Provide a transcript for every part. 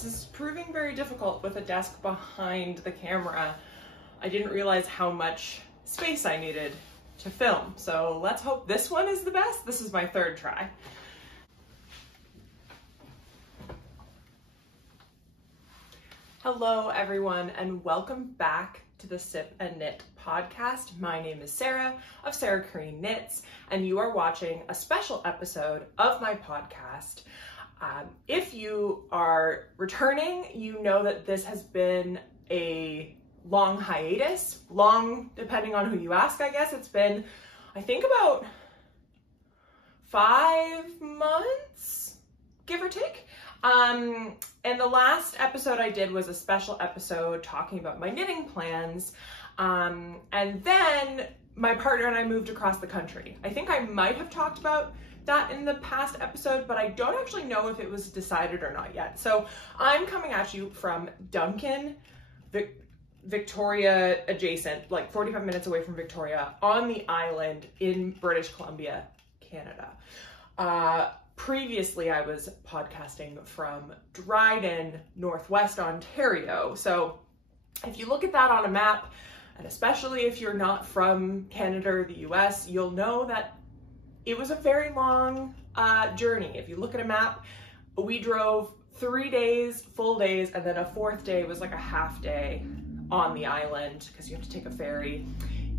This is proving very difficult with a desk behind the camera. I didn't realize how much space I needed to film. So let's hope this one is the best. This is my third try. Hello everyone, and welcome back to the Sip and Knit podcast. My name is Sarah of Sarah Korean Knits, and you are watching a special episode of my podcast. If you are returning, you know that this has been a long hiatus, long depending on who you ask, I guess. It's been, I think, about 5 months, give or take. And the last episode I did was a special episode talking about my knitting plans. And then my partner and I moved across the country. I think I might have talked about that in the past episode, but I don't actually know if it was decided or not yet. So I'm coming at you from Duncan, Victoria adjacent, like 45 minutes away from Victoria, on the island in British Columbia, Canada. Previously, I was podcasting from Dryden, Northwest Ontario. So if you look at that on a map, and especially if you're not from Canada or the US, you'll know that it was a very long journey. If you look at a map, we drove 3 days, full days, and then a fourth day was like a half day on the island because you have to take a ferry.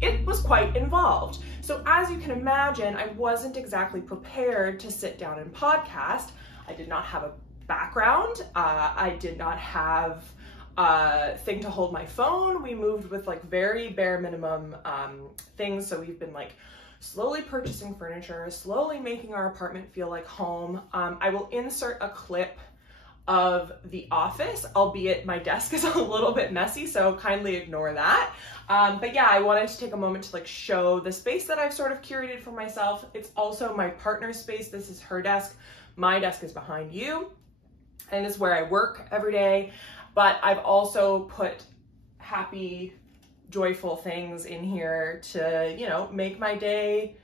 It was quite involved. So as you can imagine, I wasn't exactly prepared to sit down and podcast. I did not have a background. I did not have a thing to hold my phone. We moved with like very bare minimum things. So we've been like slowly purchasing furniture, slowly making our apartment feel like home. I will insert a clip of the office, albeit my desk is a little bit messy, so kindly ignore that. But yeah, I wanted to take a moment to like show the space that I've sort of curated for myself. It's also my partner's space. This is her desk. My desk is behind you, and this is where I work every day. But I've also put happy, joyful things in here to, you know, make my day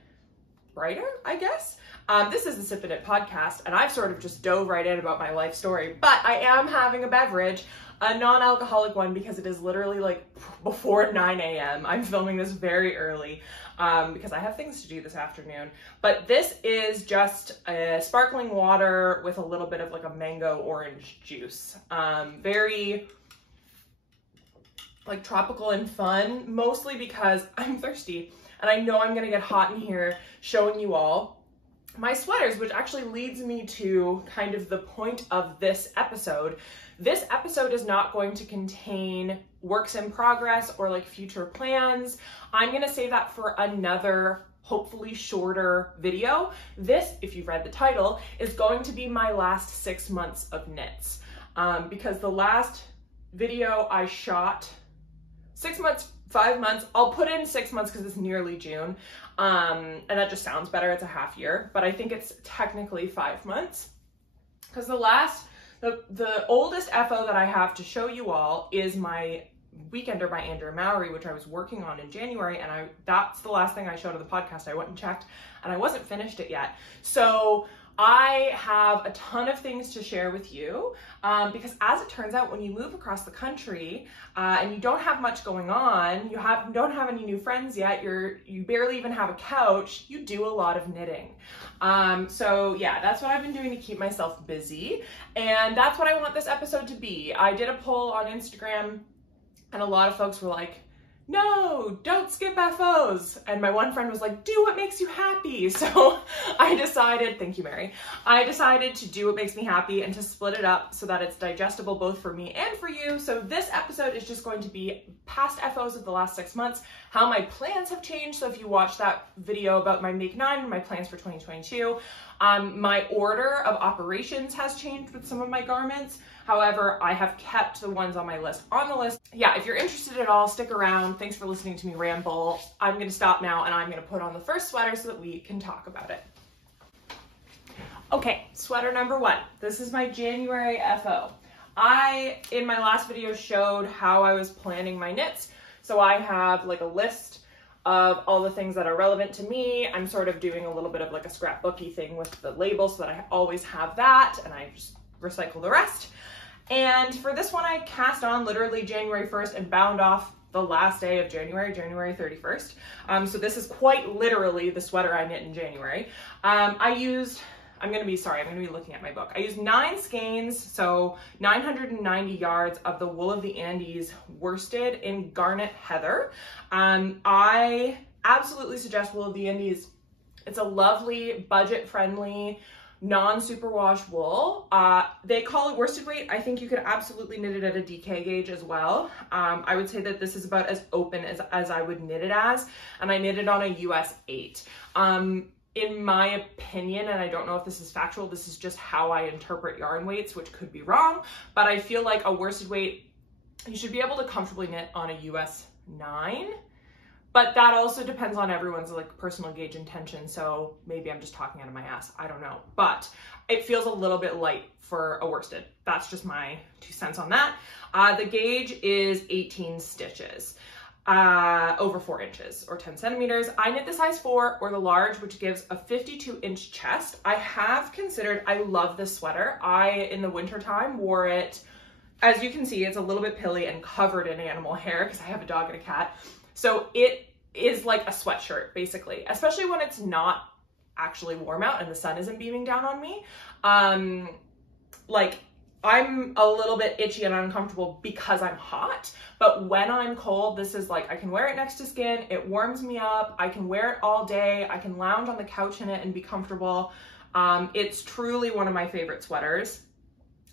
brighter, I guess. This is the Sip and Knit podcast, and I've sort of just dove right in about my life story, but I am having a beverage, a non-alcoholic one, because it is literally like before 9 a.m. I'm filming this very early because I have things to do this afternoon. But this is just a sparkling water with a little bit of like a mango orange juice. Very like tropical and fun, mostly because I'm thirsty and I know I'm gonna get hot in here showing you all my sweaters, which actually leads me to kind of the point of this episode. This episode is not going to contain works in progress or like future plans. I'm gonna save that for another, hopefully shorter video. This, if you've read the title, is going to be my last 6 months of knits. Because the last video I shot 6 months, 5 months, I'll put in 6 months because it's nearly June. And that just sounds better, it's a half year, but I think it's technically 5 months. Because the oldest FO that I have to show you all is my Weekender by Andrew Mowry, which I was working on in January, and that's the last thing I showed on the podcast. I went and checked, and I wasn't finished it yet. So I have a ton of things to share with you because as it turns out, when you move across the country and you don't have much going on, you don't have any new friends yet, you barely even have a couch, you do a lot of knitting. So yeah, that's what I've been doing to keep myself busy, and that's what I want this episode to be. I did a poll on Instagram and a lot of folks were like, no, don't skip FOs. And my one friend was like, do what makes you happy. So I decided, thank you, Mary. I decided to do what makes me happy and to split it up so that it's digestible both for me and for you. So this episode is just going to be past FOs of the last 6 months, how my plans have changed. So if you watch that video about my Make 9 and my plans for 2022, my order of operations has changed with some of my garments. However, I have kept the ones on my list on the list. Yeah, if you're interested at all, stick around. Thanks for listening to me ramble. I'm gonna stop now and I'm gonna put on the first sweater so that we can talk about it. Okay, sweater number 1. This is my January FO. I, in my last video, showed how I was planning my knits. So I have like a list of all the things that are relevant to me. I'm sort of doing a little bit of like a scrapbooky thing with the labels so that I always have that and I just recycle the rest. And for this one, I cast on literally January 1st and bound off the last day of January, January 31st. So this is quite literally the sweater I knit in January. I'm gonna be looking at my book. I used 9 skeins, so 990 yards of the Wool of the Andes worsted in Garnet Heather. I absolutely suggest Wool of the Andes. It's a lovely, budget-friendly, non-superwash wool. They call it worsted weight. I think you could absolutely knit it at a DK gauge as well. I would say that this is about as open as I would knit it as, and I knit it on a US 8. In my opinion, and I don't know if this is factual, this is just how I interpret yarn weights, which could be wrong, but I feel like a worsted weight, you should be able to comfortably knit on a US 9. But that also depends on everyone's like personal gauge intention. So maybe I'm just talking out of my ass. I don't know. But it feels a little bit light for a worsted. That's just my 2 cents on that. The gauge is 18 stitches, over 4 inches or 10 centimeters. I knit the size 4 or the large, which gives a 52-inch chest. I have considered, I love this sweater. In the wintertime, wore it. As you can see, it's a little bit pilly and covered in animal hair because I have a dog and a cat. So it is like a sweatshirt, basically, especially when it's not actually warm out and the sun isn't beaming down on me. Like, I'm a little bit itchy and uncomfortable because I'm hot, but when I'm cold, this is like, I can wear it next to skin, it warms me up, I can wear it all day, I can lounge on the couch in it and be comfortable. It's truly one of my favorite sweaters.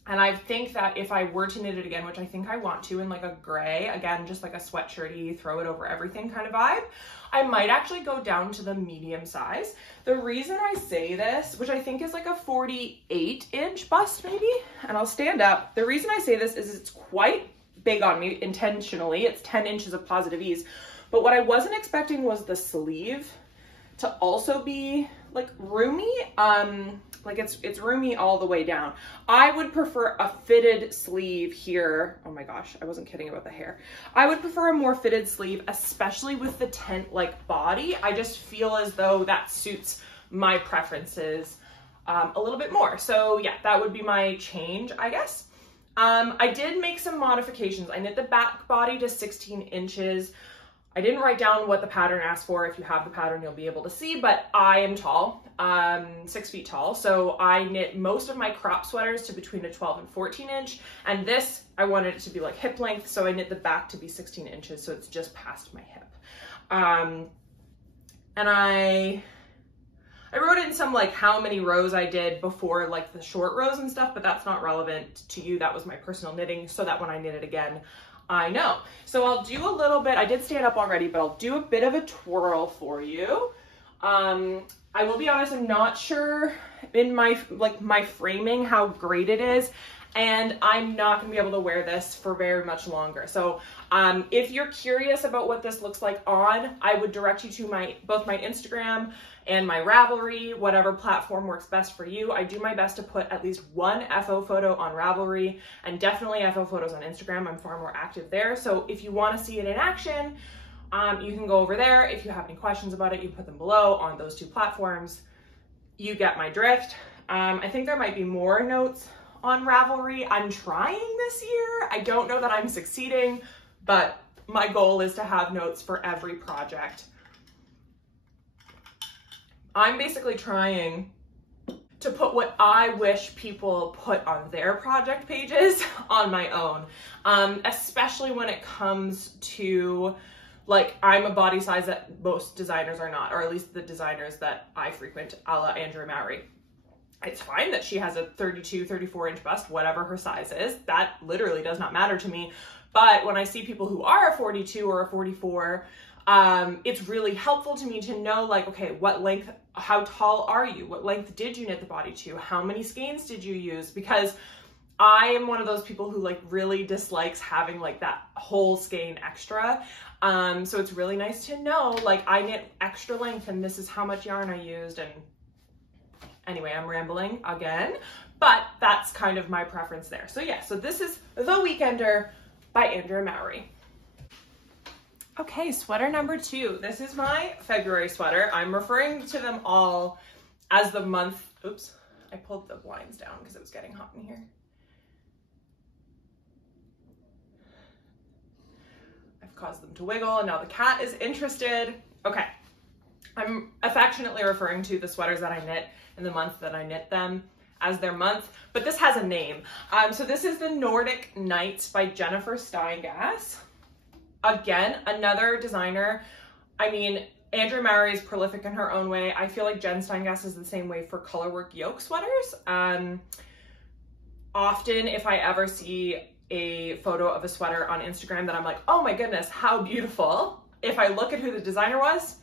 And I think that if I were to knit it again, which I think I want to in like a gray, again, just like a sweatshirty, throw it over everything kind of vibe, I might actually go down to the medium size. The reason I say this, which I think is like a 48-inch bust maybe, and I'll stand up. The reason I say this is it's quite big on me intentionally. It's 10 inches of positive ease. But what I wasn't expecting was the sleeve to also be like roomy. Like it's roomy all the way down. I would prefer a fitted sleeve here. Oh my gosh, I wasn't kidding about the hair. I would prefer a more fitted sleeve, especially with the tent-like body. I just feel as though that suits my preferences a little bit more. So yeah, that would be my change, I guess. I did make some modifications. I knit the back body to 16 inches. I didn't write down what the pattern asked for. If you have the pattern, you'll be able to see, but I am tall, 6 feet tall. So I knit most of my crop sweaters to between a 12 and 14 inch. And this, I wanted it to be like hip length. So I knit the back to be 16 inches. So it's just past my hip. And I wrote in some like how many rows I did before like the short rows and stuff, but that's not relevant to you. That was my personal knitting, so that when I knit it again, I know. So I'll do a little bit, I did stand up already, but I'll do a bit of a twirl for you. I will be honest, I'm not sure in my framing how great it is, and I'm not gonna be able to wear this for very much longer. So if you're curious about what this looks like on, I would direct you to both my Instagram and my Ravelry, whatever platform works best for you. I do my best to put at least one FO photo on Ravelry and definitely FO photos on Instagram. I'm far more active there. So if you want to see it in action, you can go over there. If you have any questions about it, you put them below on those 2 platforms. You get my drift. I think there might be more notes on Ravelry. I'm trying this year. I don't know that I'm succeeding, but my goal is to have notes for every project. I'm basically trying to put what I wish people put on their project pages on my own, especially when it comes to, like, I'm a body size that most designers are not, or at least the designers that I frequent, a la Andrea Mowry. It's fine that she has a 32, 34-inch bust, whatever her size is. That literally does not matter to me. But when I see people who are a 42 or a 44, it's really helpful to me to know, like, okay, what length, how tall are you? What length did you knit the body to? How many skeins did you use? Because I am one of those people who like really dislikes having like that whole skein extra. So it's really nice to know, like, I knit extra length and this is how much yarn I used. And anyway, I'm rambling again, but that's kind of my preference there. So yeah, so this is The Weekender by Andrea Mowry. Okay, sweater number 2. This is my February sweater. I'm referring to them all as the month. Oops, I pulled the blinds down because it was getting hot in here. I've caused them to wiggle and now the cat is interested. Okay. I'm affectionately referring to the sweaters that I knit in the month that I knit them as their month, but this has a name. So this is the Nordic Nights by Jennifer Steingass. Again, another designer. I mean, Andrea Mowry is prolific in her own way. I feel like Jen Steingass is the same way for colorwork yoke sweaters. Often if I ever see a photo of a sweater on Instagram that I'm like, oh my goodness, how beautiful. If I look at who the designer was,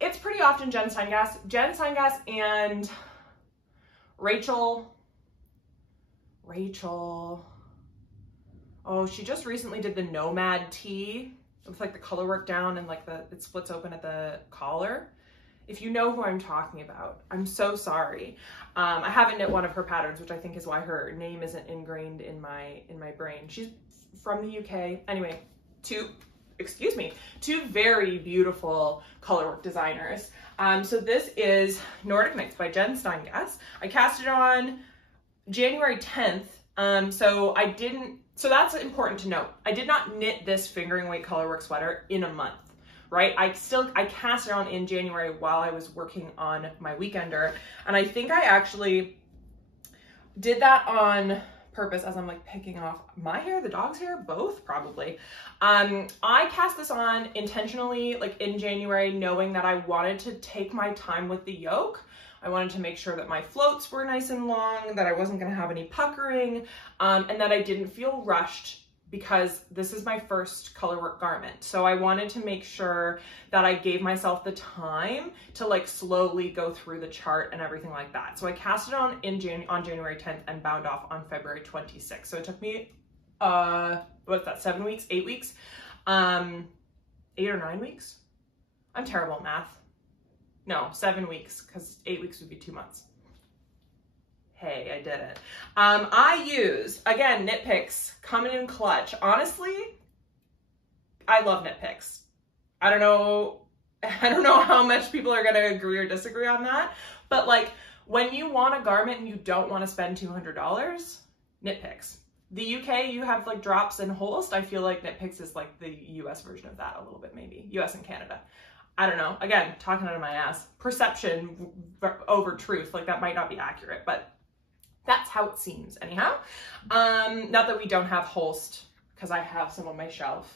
it's pretty often Jen Steingass. Jen Steingass and Rachel, oh, she just recently did the Nomad tee with like the color work down and like it splits open at the collar. If you know who I'm talking about, I'm so sorry. I haven't knit one of her patterns, which I think is why her name isn't ingrained in my brain. She's from the UK. Anyway, two very beautiful colorwork designers. So this is Nordic Nights by Jen Steingass. I cast it on January 10th. So that's important to note. I did not knit this fingering weight colorwork sweater in a month, right? I cast it on in January while I was working on my weekender. And I think I actually did that on purpose as I'm like picking off my hair, the dog's hair, both probably. I cast this on intentionally like in January, knowing that I wanted to take my time with the yoke. I wanted to make sure that my floats were nice and long, that I wasn't going to have any puckering, and that I didn't feel rushed because this is my first colorwork garment. So I wanted to make sure that I gave myself the time to like slowly go through the chart and everything like that. So I cast it on on January 10th and bound off on February 26th. So it took me, what's that, 7 weeks, 8 weeks, 8 or 9 weeks? I'm terrible at math. No, 7 weeks, because 8 weeks would be 2 months. Hey, I did it. I use, again, knit picks coming in clutch. Honestly, I love knit picks. I don't know how much people are gonna agree or disagree on that, but like when you want a garment and you don't want to spend $200, knit picks. The UK, you have like drops and Holst. I feel like knit picks is like the US version of that a little bit, maybe. US and Canada. I don't know. Again, talking out of my ass. Perception over truth. Like that might not be accurate, but that's how it seems anyhow. Not that we don't have Holst, because I have some on my shelf.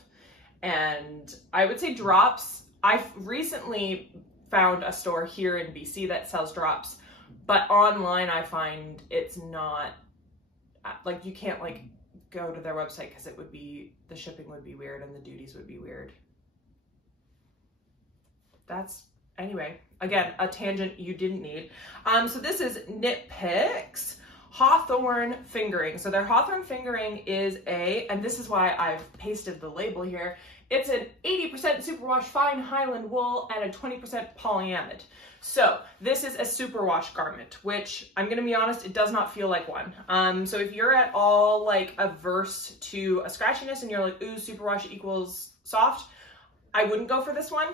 And I would say drops. I've recently found a store here in BC that sells drops, but online I find it's not, like you can't like go to their website because it would be, the shipping would be weird and the duties would be weird. That's, anyway, again, a tangent you didn't need. So this is Knit Picks Hawthorne Fingering. So their Hawthorne Fingering is and this is why I've pasted the label here, it's an 80% superwash fine Highland wool and a 20% polyamide. So this is a superwash garment, which I'm gonna be honest, it does not feel like one. So if you're at all like averse to a scratchiness and you're like, ooh, superwash equals soft, I wouldn't go for this one.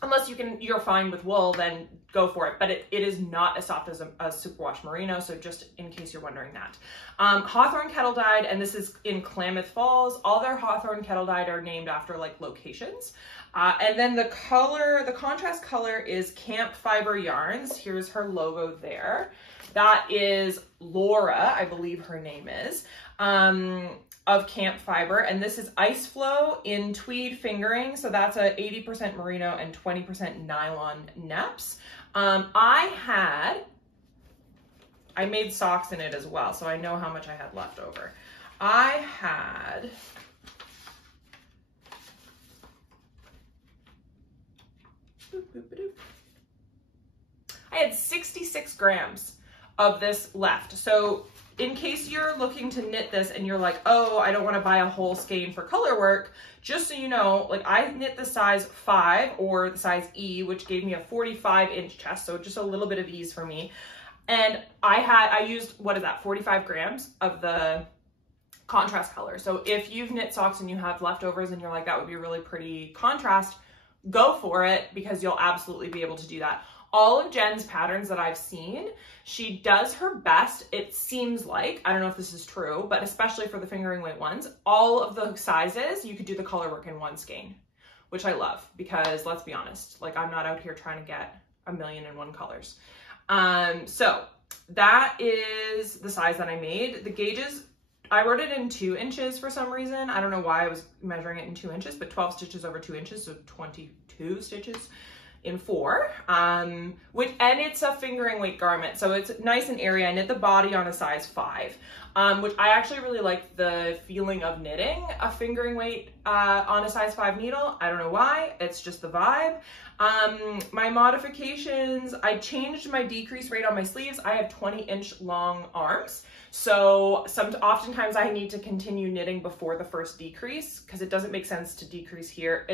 Unless you're fine with wool, then go for it. But it is not as soft as a superwash merino, so just in case you're wondering that. Hawthorne kettle dyed, and this is in Klamath Falls. All their Hawthorne kettle dyed are named after like locations. And then the color, the contrast color is Camp Fiber Yarns. Here's her logo there. That is Laura, I believe her name is, of Camp Fiber, and this is Ice Flow in tweed fingering, so that's a 80% merino and 20% nylon neps. I made socks in it as well, so I know how much I had left over. I had 66 grams of this left. So in case you're looking to knit this and you're like, oh, I don't want to buy a whole skein for color work, just so you know, like I knit the size 5 or the size E, which gave me a 45-inch chest, so just a little bit of ease for me. And I used, what is that, 45 grams of the contrast color. So if you've knit socks and you have leftovers and you're like, that would be a really pretty contrast, go for it, because you'll absolutely be able to do that. All of Jen's patterns that I've seen, she does her best, it seems like, I don't know if this is true, but especially for the fingering weight ones, all of the sizes, you could do the color work in one skein, which I love because let's be honest, like I'm not out here trying to get 1,000,001 colors. So that is the size that I made. The gauges, I wrote it in 2 inches for some reason. I don't know why I was measuring it in 2 inches, but 12 stitches over 2 inches, so 22 stitches in 4, and it's a fingering weight garment, so it's nice and airy. I knit the body on a size 5, which I actually really like the feeling of knitting a fingering weight on a size 5 needle. I don't know why, it's just the vibe. My modifications, I changed my decrease rate on my sleeves. I have 20-inch long arms, so oftentimes I need to continue knitting before the first decrease because it doesn't make sense to decrease here.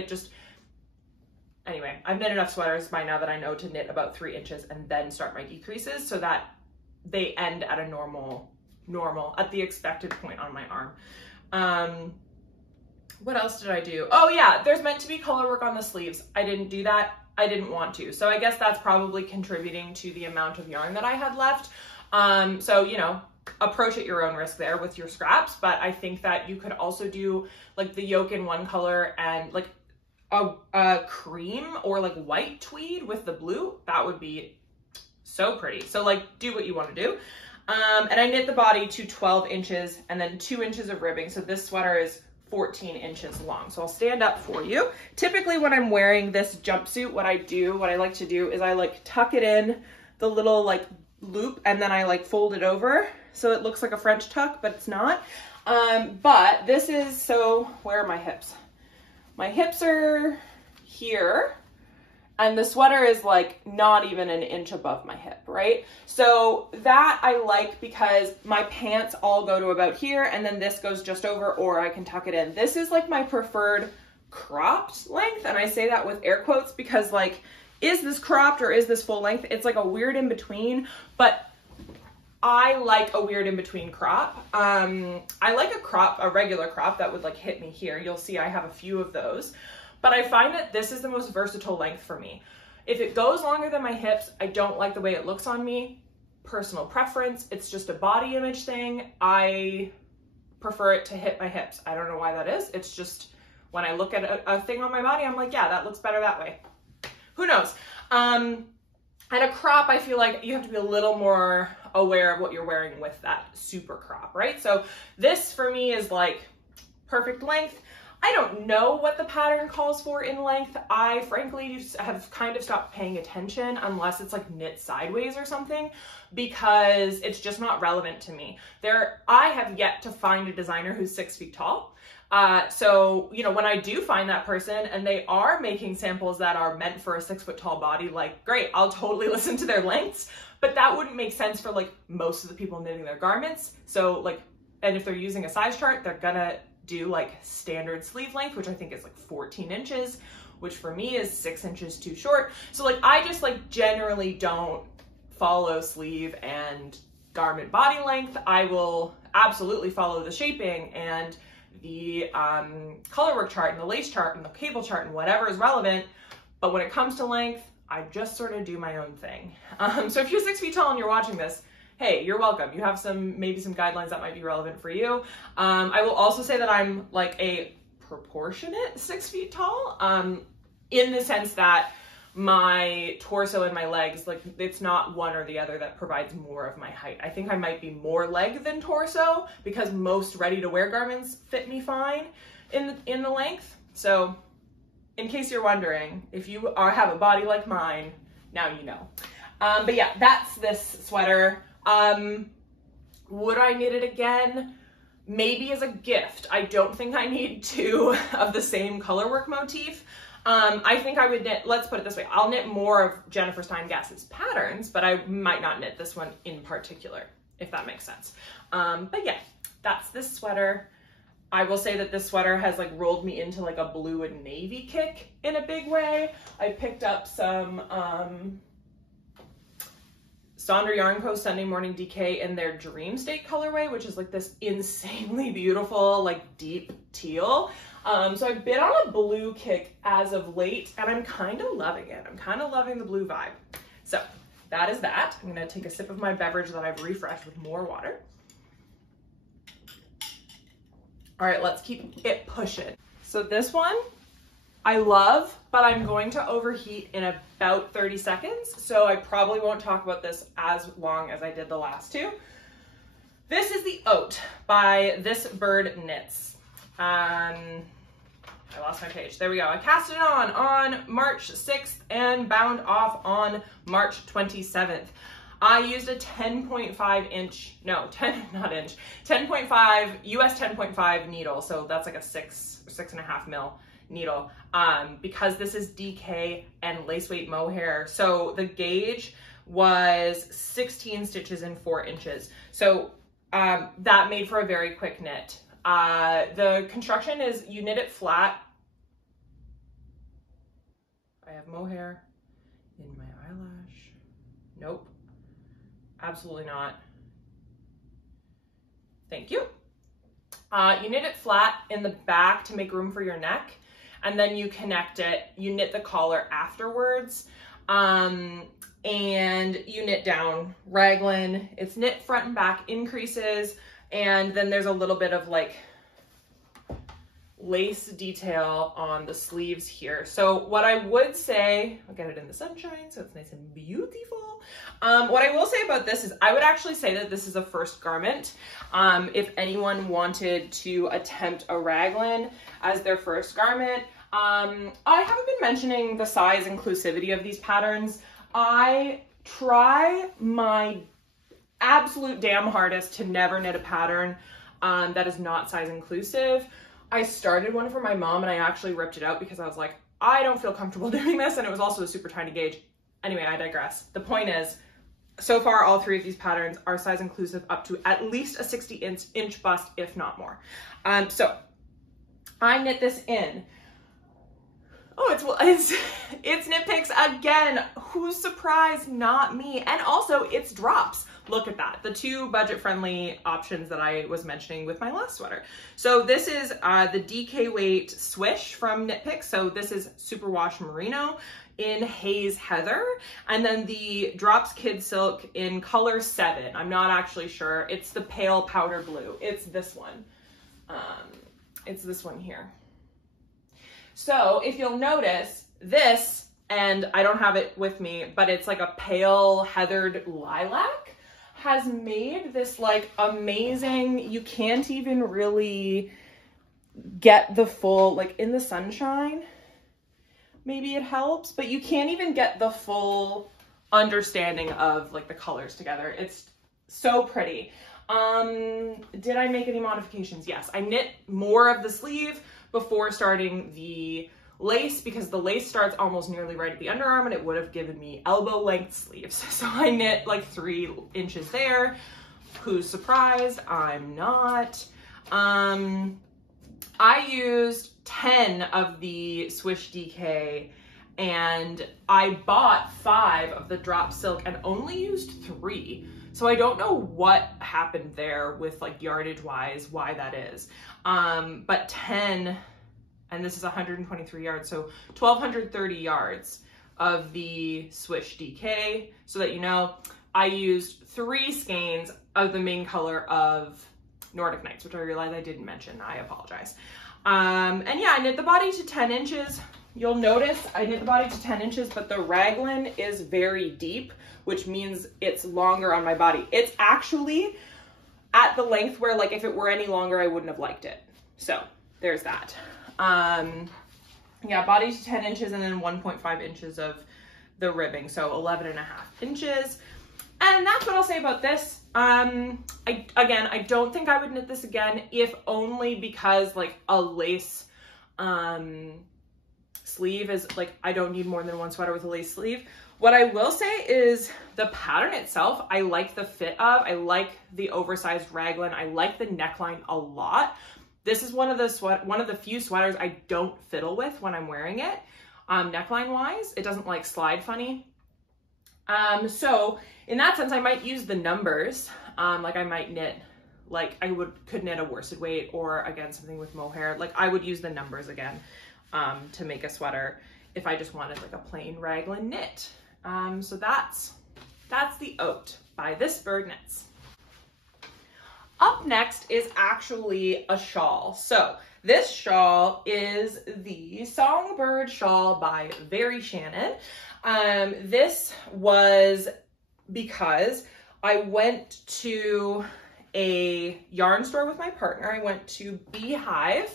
Anyway, I've knit enough sweaters by now that I know to knit about 3 inches and then start my decreases so that they end at a normal, at the expected point on my arm. What else did I do? Oh yeah, there's meant to be color work on the sleeves. I didn't do that. I didn't want to. So I guess that's probably contributing to the amount of yarn that I had left. So, you know, approach at your own risk there with your scraps, but I think that you could also do like the yoke in one color and like a cream or like white tweed with the blue. That would be so pretty. So like do what you want to do. And I knit the body to 12 inches and then 2 inches of ribbing. So this sweater is 14 inches long. So I'll stand up for you. Typically when I'm wearing this jumpsuit, what I like to do is I like tuck it in the little like loop and then I like fold it over so it looks like a French tuck, but it's not. But this is, so where are my hips? My hips are here and the sweater is like not even an inch above my hip, right? So that I like because my pants all go to about here and then this goes just over, or I can tuck it in. This is like my preferred cropped length, and I say that with air quotes because like, is this cropped or is this full length? It's like a weird in between, but I like a weird in between crop. I like a regular crop that would like hit me here. You'll see I have a few of those, but I find that this is the most versatile length for me. If it goes longer than my hips, I don't like the way it looks on me. Personal preference. It's just a body image thing. I prefer it to hit my hips. I don't know why that is. It's just when I look at a thing on my body, I'm like, yeah, that looks better that way. Who knows? And a crop, I feel like you have to be a little more aware of what you're wearing with that super crop, right? So this for me is like perfect length. I don't know what the pattern calls for in length. I frankly have kind of stopped paying attention unless it's like knit sideways or something, because it's just not relevant to me. I have yet to find a designer who's 6 feet tall. So, you know, when I do find that person and they are making samples that are meant for a 6 foot tall body, like great, I'll totally listen to their lengths, but that wouldn't make sense for like most of the people knitting their garments. So like, and if they're using a size chart, they're gonna do like standard sleeve length, which I think is like 14 inches, which for me is 6 inches too short. So like, I just like generally don't follow sleeve and garment body length. I will absolutely follow the shaping and the color work chart and the lace chart and the cable chart and whatever is relevant. But when it comes to length, I just sort of do my own thing. So if you're 6 feet tall and you're watching this, hey, you're welcome. You have maybe some guidelines that might be relevant for you. I will also say that I'm like a proportionate 6 feet tall, in the sense that my torso and my legs, like it's not one or the other that provides more of my height. I think I might be more leg than torso because most ready to wear garments fit me fine in the length. So in case you're wondering, if you have a body like mine, now you know. But yeah, that's this sweater. Would I knit it again? Maybe as a gift. I don't think I need 2 of the same color work motif. I think I would knit, let's put it this way, I'll knit more of Jennifer Stein Gass's patterns, but I might not knit this one in particular, if that makes sense. But yeah, that's this sweater. I will say that this sweater has like rolled me into like a blue and navy kick in a big way. I picked up some Sonder Yarn Co. Sunday Morning DK in their Dream State colorway, which is like this insanely beautiful, like deep teal. So I've been on a blue kick as of late and I'm kind of loving it. I'm kind of loving the blue vibe. So that is that. I'm gonna take a sip of my beverage that I've refreshed with more water. All right, let's keep it pushing. So this one I love, but I'm going to overheat in about 30 seconds. So I probably won't talk about this as long as I did the last two. This is the Oat by This Bird Knits. I lost my page. There we go. I cast it on March 6th and bound off on March 27th. I used a 10.5 inch, no, 10.5, US 10.5 needle. So that's like a 6.5 mil needle, because this is DK and lace weight mohair. So the gauge was 16 stitches in 4 inches. So that made for a very quick knit. The construction is you knit it flat. I have mohair in my eyelash. Nope. Absolutely not. Thank you. You knit it flat in the back to make room for your neck, and then you connect it. You knit the collar afterwards, and you knit down raglan. It's knit front and back increases, and then there's a little bit of like lace detail on the sleeves here. So what I would say, I'll get it in the sunshine so it's nice and beautiful. What I will say about this is I would actually say that this is a first garment. If anyone wanted to attempt a raglan as their first garment, I haven't been mentioning the size inclusivity of these patterns. I try my absolute damn hardest to never knit a pattern that is not size inclusive. I started one for my mom and I actually ripped it out because I was like, I don't feel comfortable doing this, and it was also a super tiny gauge. Anyway, I digress. The point is, so far all 3 of these patterns are size inclusive up to at least a 60 inch bust, if not more. So I knit this in. Oh, it's Knit Picks again. Who's surprised? Not me. And also it's drops. Look at that. The 2 budget-friendly options that I was mentioning with my last sweater. So this is the DK weight swish from Knit Picks. So this is Superwash Merino in Haze Heather. And then the Drops Kid Silk in color 7. I'm not actually sure. It's the pale powder blue. It's this one. It's this one here. So if you'll notice this, and I don't have it with me, but it's like a pale heathered lilac, has made this like amazing, you can't even really get the full, like in the sunshine, maybe it helps, but you can't even get the full understanding of like the colors together. It's so pretty. Did I make any modifications? Yes, I knit more of the sleeve before starting the lace because the lace starts almost nearly right at the underarm and it would have given me elbow length sleeves. So I knit like 3 inches there. Who's surprised? I'm not. I used 10 of the Swish DK and I bought 5 of the drop silk and only used 3. So I don't know what happened there with like yardage wise, why that is. But 10, and this is 123 yards, so 1,230 yards of the Swish DK, so that you know, I used 3 skeins of the main color of Nordic Nights, which I realized I didn't mention, I apologize. And yeah, I knit the body to 10 inches. You'll notice I knit the body to 10 inches, but the raglan is very deep, which means it's longer on my body. It's actually at the length where like if it were any longer, I wouldn't have liked it. So there's that. Yeah, body to 10 inches and then 1.5 inches of the ribbing. So 11.5 inches. And that's what I'll say about this. I don't think I would knit this again, if only because like a lace, sleeve is like, I don't need more than 1 sweater with a lace sleeve. What I will say is the pattern itself, I like the fit of, I like the oversized raglan. I like the neckline a lot. This is one of the few sweaters I don't fiddle with when I'm wearing it. Neckline wise, it doesn't like slide funny. So in that sense, I might use the numbers. Like I might knit, like I could knit a worsted weight or again, something with mohair. Like I would use the numbers again, to make a sweater if I just wanted like a plain raglan knit. So that's the oat by This Bird Knits. Up next is actually a shawl. So this shawl is the Songbird Shawl by Very Shannon. This was because I went to a yarn store with my partner. I went to Bee Hive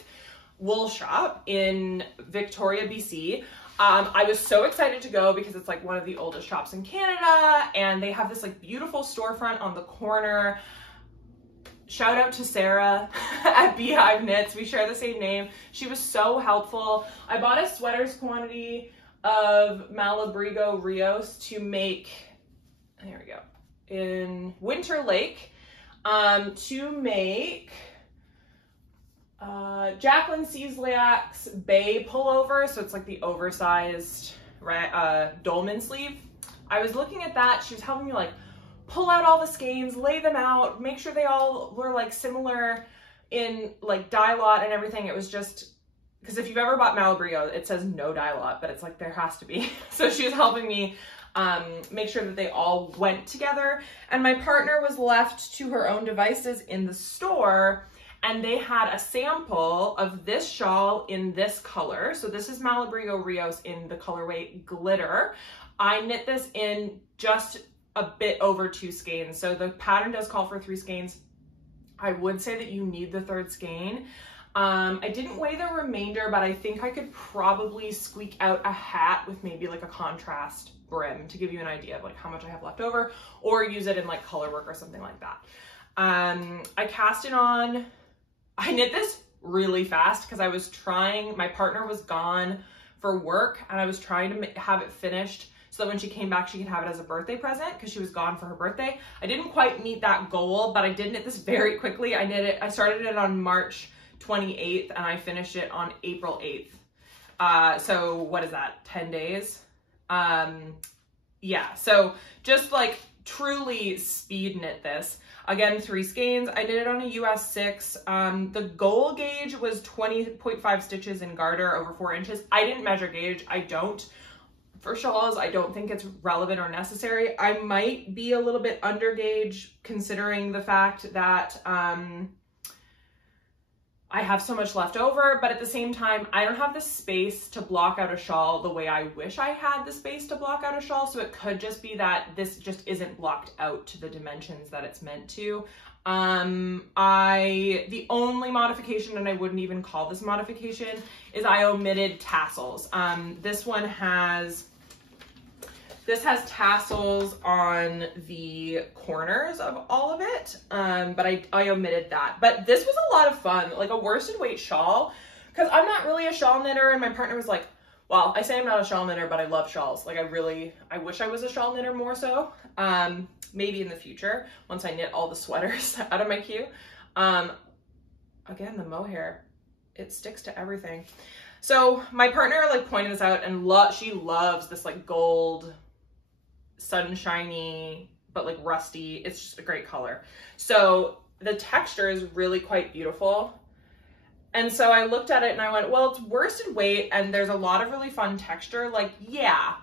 wool shop in Victoria, BC. I was so excited to go because it's like one of the oldest shops in Canada, and they have this like beautiful storefront on the corner. Shout out to Sarah at Bee Hive Knits. We share the same name. She was so helpful. I bought a sweaters quantity of Malabrigo Rios to make, there we go, in Winter Lake, to make Jacqueline Cieslak's Bay pullover. So it's like the oversized dolman sleeve. I was looking at that. She was helping me like pull out all the skeins, lay them out, make sure they all were like similar in like dye lot and everything. It was just, because if you've ever bought Malabrigo, it says no dye lot, but it's like there has to be. So she was helping me make sure that they all went together. And my partner was left to her own devices in the store, and they had a sample of this shawl in this color. So this is Malabrigo Rios in the colorway Glitter. I knit this in just a bit over 2 skeins. So the pattern does call for 3 skeins. I would say that you need the 3rd skein. I didn't weigh the remainder, but I think I could probably squeak out a hat with maybe like a contrast brim to give you an idea of like how much I have left over, or use it in like color work or something like that. I cast it on. I knit this really fast because I was trying, my partner was gone for work, and I was trying to have it finished so that when she came back, she could have it as a birthday present because she was gone for her birthday. I didn't quite meet that goal, but I did knit this very quickly. I started it on March 28th and I finished it on April 8th. So what is that, 10 days? Yeah, so just like truly speed knit this. Again, 3 skeins. I did it on a US 6. The goal gauge was 20.5 stitches in garter over 4 inches. I didn't measure gauge, I don't. For shawls, I don't think it's relevant or necessary. I might be a little bit under gauge considering the fact that I have so much left over, but at the same time, I don't have the space to block out a shawl the way I wish I had the space to block out a shawl. So it could just be that this just isn't blocked out to the dimensions that it's meant to. The only modification, and I wouldn't even call this modification, is I omitted tassels. This has tassels on the corners of all of it, but I omitted that. But this was a lot of fun, like a worsted weight shawl, because I'm not really a shawl knitter, and my partner was like, well, I say I'm not a shawl knitter, but I love shawls. Like I wish I was a shawl knitter more so. Maybe in the future, once I knit all the sweaters out of my queue. Again, the mohair, it sticks to everything. So my partner like pointed this out, and she loves this like gold, sunshiny, but like rusty. It's just a great color. So the texture is really quite beautiful. And so I looked at it and I went, well, it's worsted weight and there's a lot of really fun texture. Like, yeah,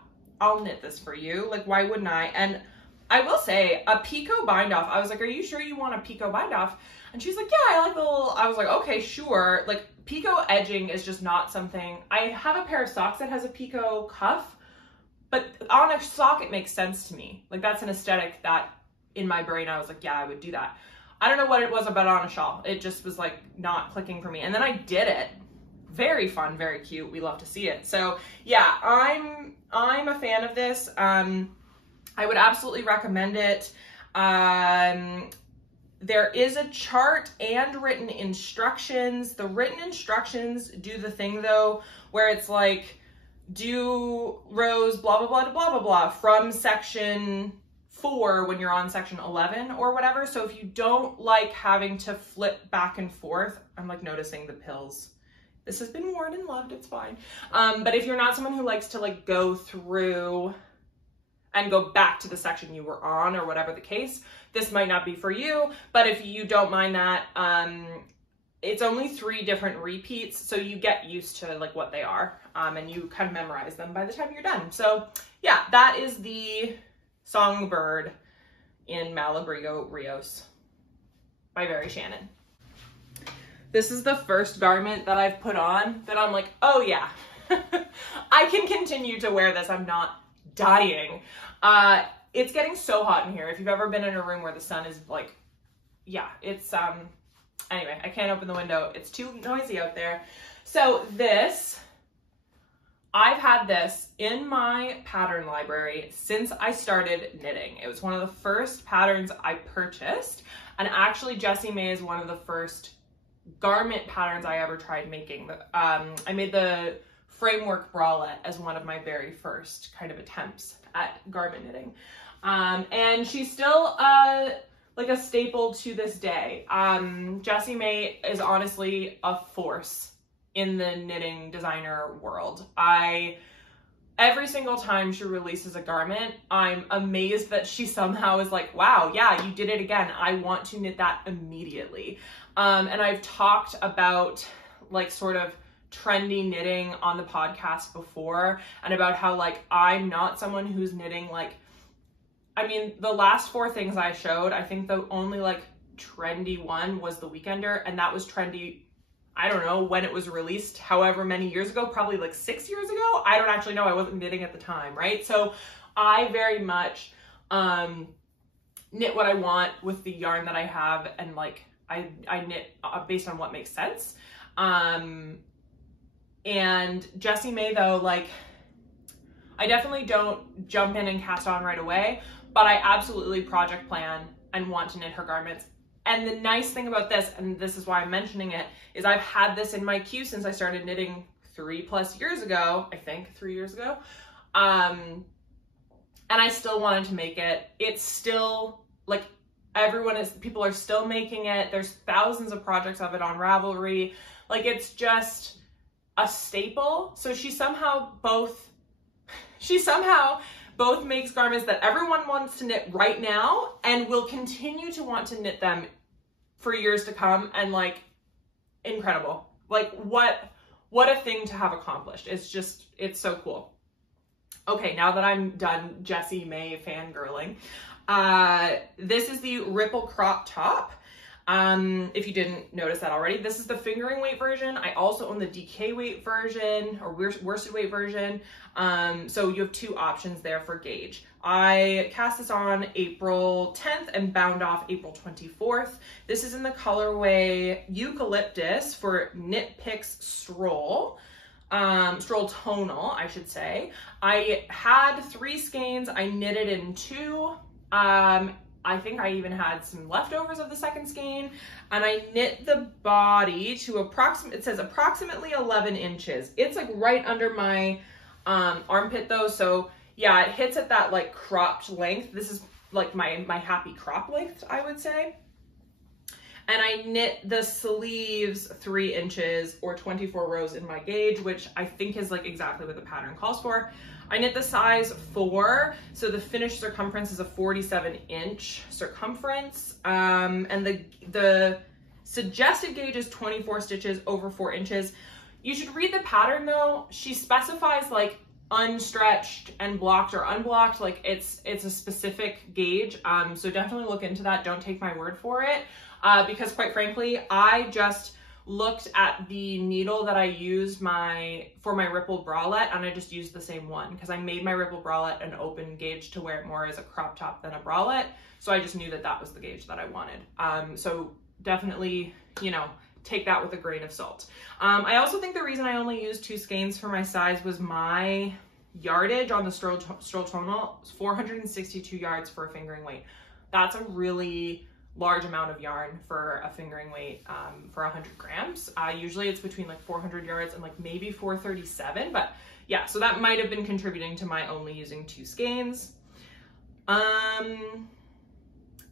I'll knit this for you. Like, why wouldn't I? And I will say a picot bind off. I was like, are you sure you want a picot bind off? And she's like, yeah, I like the little, I was like, okay, sure. Like picot edging is just not something. I have a pair of socks that has a picot cuff, but on a sock, it makes sense to me. Like that's an aesthetic that in my brain, I was like, yeah, I would do that. I don't know what it was about on a shawl. It just was like not clicking for me. And then I did it. Very fun, very cute. We love to see it. So yeah, I'm a fan of this. I would absolutely recommend it. There is a chart and written instructions. The written instructions do the thing though, where it's like, do rows, blah, blah, blah, blah, blah, blah, from section 4 when you're on section 11 or whatever. So if you don't like having to flip back and forth, I'm like noticing the pills. This has been worn and loved, it's fine. But if you're not someone who likes to like go through and go back to the section you were on or whatever the case, this might not be for you. But if you don't mind that, it's only 3 different repeats, so you get used to like what they are, and you kind of memorize them by the time you're done. So yeah, that is the Songbird in Malabrigo Rios by Barry Shannon. This is the first garment that I've put on that I'm like, oh yeah, I can continue to wear this. I'm not dying. It's getting so hot in here. If you've ever been in a room where the sun is like, yeah, it's, anyway, I can't open the window. It's too noisy out there. So this, I've had this in my pattern library since I started knitting. It was one of the first patterns I purchased. And actually Jessie May is one of the first garment patterns I ever tried making. I made the framework bralette as one of my very first kind of attempts at garment knitting. And she's still like a staple to this day. Jessie May is honestly a force in the knitting designer world. Every single time she releases a garment, I'm amazed that she somehow is like, wow, yeah, you did it again. I want to knit that immediately. And I've talked about like sort of trendy knitting on the podcast before, and about how like I'm not someone who's knitting like, I mean, the last 4 things I showed, I think the only like trendy one was the Weekender, and that was trendy, I don't know when it was released, however many years ago, probably like 6 years ago. I don't actually know, I wasn't knitting at the time, right? So I very much knit what I want with the yarn that I have, and like I knit based on what makes sense. And Jessie May though, like I definitely don't jump in and cast on right away, but I absolutely project plan and want to knit her garments. And the nice thing about this, and this is why I'm mentioning it, is I've had this in my queue since I started knitting 3+ years ago, I think 3 years ago. And I still wanted to make it. It's still like people are still making it. There's thousands of projects of it on Ravelry. Like it's just a staple. So she somehow both makes garments that everyone wants to knit right now and will continue to want to knit them for years to come. And like, incredible. Like what a thing to have accomplished. It's so cool. Okay, now that I'm done Jessie May fangirling, this is the Ripple crop top. If you didn't notice that already, this is the fingering weight version. I also own the DK weight version or worsted weight version. So you have 2 options there for gauge. I cast this on April 10th and bound off April 24th. This is in the colorway Eucalyptus for Knit Picks Stroll. Stroll tonal, I should say. I had 3 skeins. I knitted in 2. I think I even had some leftovers of the second skein, and I knit the body to it says approximately 11 inches. It's like right under my armpit though. So yeah, it hits at that like cropped length. This is like my happy crop length, I would say. And I knit the sleeves 3 inches or 24 rows in my gauge, which I think is like exactly what the pattern calls for. I knit the size 4, so the finished circumference is a 47-inch circumference, and the suggested gauge is 24 stitches over 4 inches. You should read the pattern though. She specifies like unstretched and blocked or unblocked, like it's a specific gauge, so definitely look into that. Don't take my word for it, because quite frankly, I just looked at the needle that I used for my Ripple bralette, and I just used the same one because I made my Ripple bralette an open gauge to wear it more as a crop top than a bralette. So I just knew that that was the gauge that I wanted. So definitely, you know, take that with a grain of salt. I also think the reason I only used 2 skeins for my size was my yardage on the Stroll tonal, 462 yards for a fingering weight. That's a really large amount of yarn for a fingering weight for 100 grams. Usually it's between like 400 yards and like maybe 437, but yeah, so that might have been contributing to my only using 2 skeins.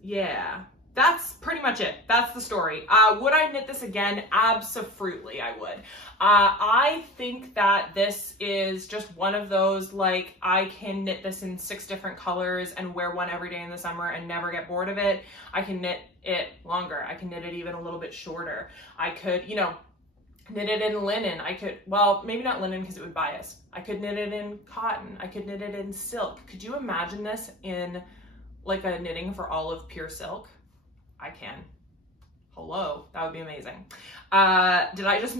Yeah, that's pretty much it. That's the story. Would I knit this again? Absolutely, I would. I think that this is just one of those, like, I can knit this in 6 different colors and wear one every day in the summer and never get bored of it. I can knit it longer. I can knit it even a little bit shorter. I could, you know, knit it in linen. I could, well, maybe not linen because it would bias. I could knit it in cotton. I could knit it in silk. Could you imagine this in like a knitting for all of pure silk? I can. Hello, that would be amazing. Did I just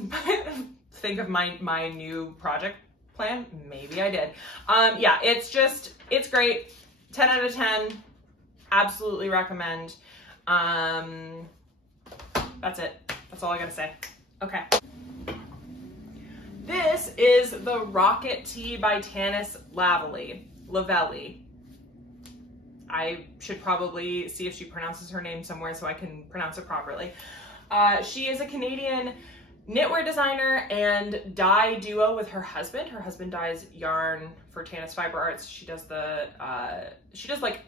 think of my new project plan? Maybe I did. Yeah, it's great. 10 out of 10. Absolutely recommend. That's it. That's all I gotta say. Okay. This is the Rocket Tee by Tanis Lavelli. I should probably see if she pronounces her name somewhere so I can pronounce it properly. She is a Canadian knitwear designer and dye duo with her husband. Her husband dyes yarn for Tanis Fiber Arts. She does like,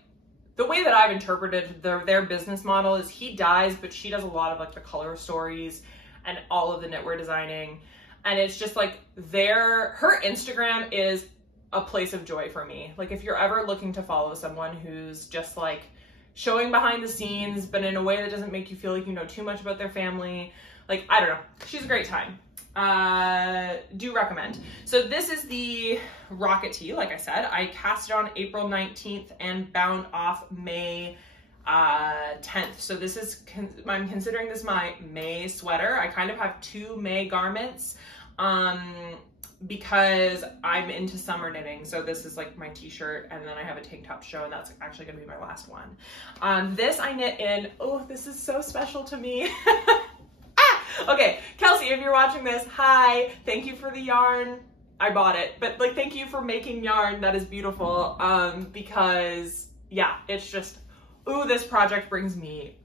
the way that I've interpreted their business model is he dyes, but she does a lot of like the color stories and all of the knitwear designing. And it's just like her Instagram is a place of joy for me. Like if you're ever looking to follow someone who's just like showing behind the scenes, but in a way that doesn't make you feel like you know too much about their family, like, I don't know, she's a great time. Do recommend. So this is the Rocket Tee, like I said. I cast it on April 19th and bound off May 10th. So this is, I'm considering this my May sweater. I kind of have 2 May garments because I'm into summer knitting. So this is like my t-shirt, and then I have a tank top show, and that's actually gonna be my last one. This I knit in, oh, this is so special to me. Okay, Kelsey, if you're watching this, hi, thank you for the yarn. I bought it, but like, thank you for making yarn. That is beautiful. Because yeah, it's just, ooh, this project brings me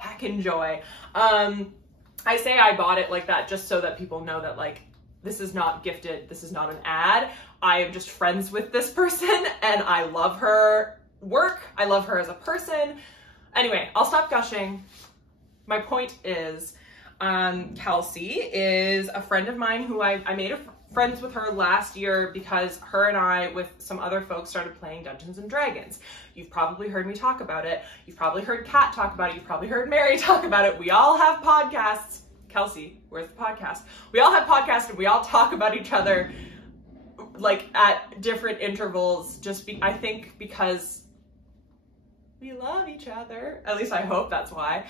heckin' joy. I say I bought it like that just so that people know that like, this is not gifted. This is not an ad. I am just friends with this person and I love her work. I love her as a person. Anyway, I'll stop gushing. My point is, Kelsey is a friend of mine who I made friends with her last year because her and I, with some other folks, started playing Dungeons and Dragons. You've probably heard me talk about it. You've probably heard Kat talk about it. You've probably heard Mary talk about it. We all have podcasts. Kelsey, where's the podcast? We all have podcasts and we all talk about each other like at different intervals, I think because we love each other. At least I hope that's why.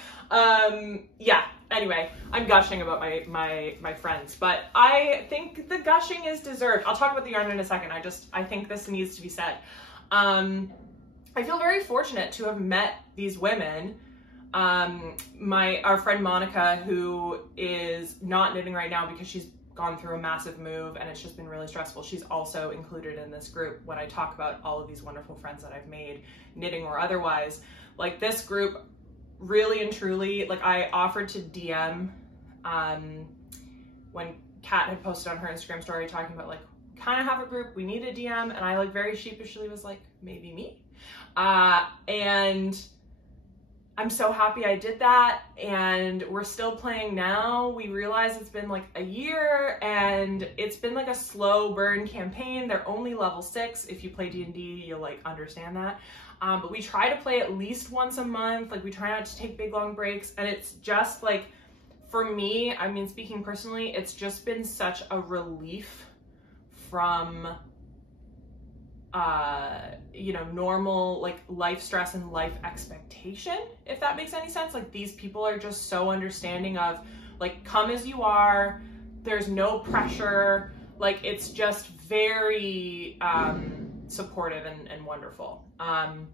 Yeah, anyway, I'm gushing about my friends, but I think the gushing is deserved. I'll talk about the yarn in a second. I think this needs to be said. I feel very fortunate to have met these women. Our friend Monica, who is not knitting right now because she's gone through a massive move and it's just been really stressful. She's also included in this group when I talk about all of these wonderful friends that I've made, knitting or otherwise. Like this group, really and truly, like I offered to DM when Kat had posted on her Instagram story talking about like, kind of have a group, we need a DM, and I like very sheepishly was like, maybe me. And I'm so happy I did that, and we're still playing now. We realize it's been like a year and it's been like a slow burn campaign. They're only level 6. If you play D&D, you'll like understand that. But we try to play at least once a month. Like we try not to take big long breaks, and it's just like, for me, I mean, speaking personally, it's just been such a relief from you know, normal like life stress and life expectation, if that makes any sense. Like these people are just so understanding of like, come as you are, there's no pressure, like it's just very supportive and wonderful. And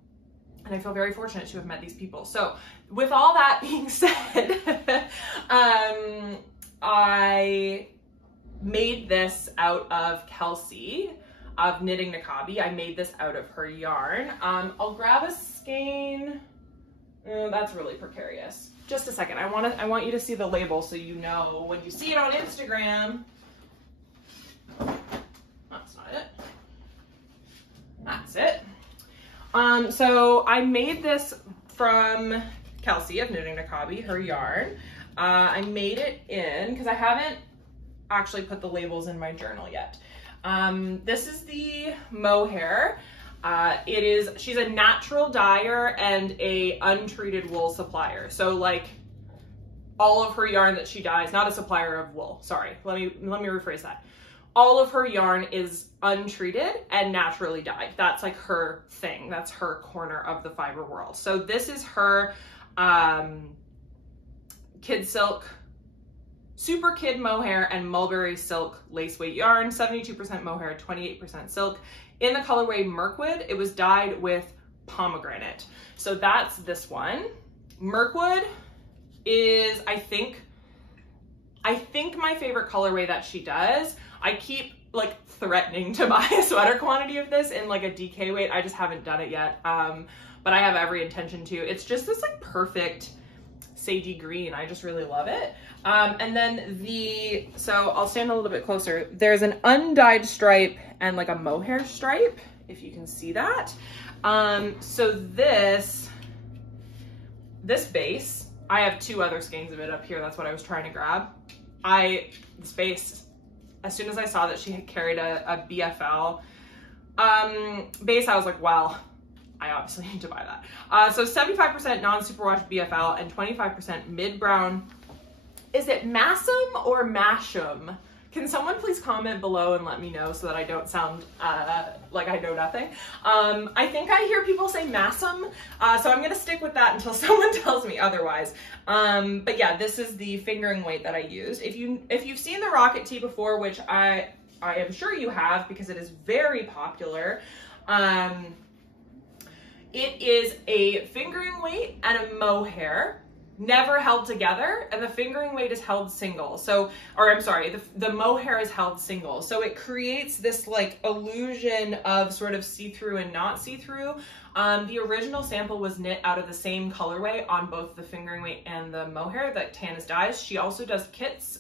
I feel very fortunate to have met these people. So with all that being said, I made this out of Kelsey of Knitting Nakabi. I made this out of her yarn. I'll grab a skein. That's really precarious. Just a second. I want you to see the label so you know when you see it on Instagram. That's not it. That's it. So I made this from Kelsey of Knitting to Cobby, her yarn. I made it in, because I haven't actually put the labels in my journal yet. This is the mohair. She's a natural dyer and a untreated wool supplier. So like all of her yarn that she dyes, not a supplier of wool, sorry, let me rephrase that. All of her yarn is untreated and naturally dyed. That's like her thing. That's her corner of the fiber world. So this is her Kid Silk, Super Kid Mohair and Mulberry Silk lace weight yarn, 72% mohair, 28% silk. In the colorway Mirkwood, it was dyed with pomegranate. So that's this one. Mirkwood is, I think my favorite colorway that she does. I keep like threatening to buy a sweater quantity of this in like a DK weight. I just haven't done it yet. But I have every intention to. It's just this like perfect sagey green. I just really love it. And then so I'll stand a little bit closer. There's an undyed stripe and like a mohair stripe, if you can see that. So this base, I have 2 other skeins of it up here. That's what I was trying to grab. This base, as soon as I saw that she had carried a BFL base, I was like, well, I obviously need to buy that. So 75% non-superwash BFL and 25% mid-brown. Is it Massum or Masham? Can someone please comment below and let me know so that I don't sound like I know nothing? I think I hear people say Massum, so I'm gonna stick with that until someone tells me otherwise. But yeah, this is the fingering weight that I used. If you've seen the Rocket Tee before, which I am sure you have because it is very popular, it is a fingering weight and a mohair, never held together, and the fingering weight is held single. So, or I'm sorry, the mohair is held single. So it creates this like illusion of sort of see-through and not see-through. The original sample was knit out of the same colorway on both the fingering weight and the mohair that Tanis dyes. She also does kits.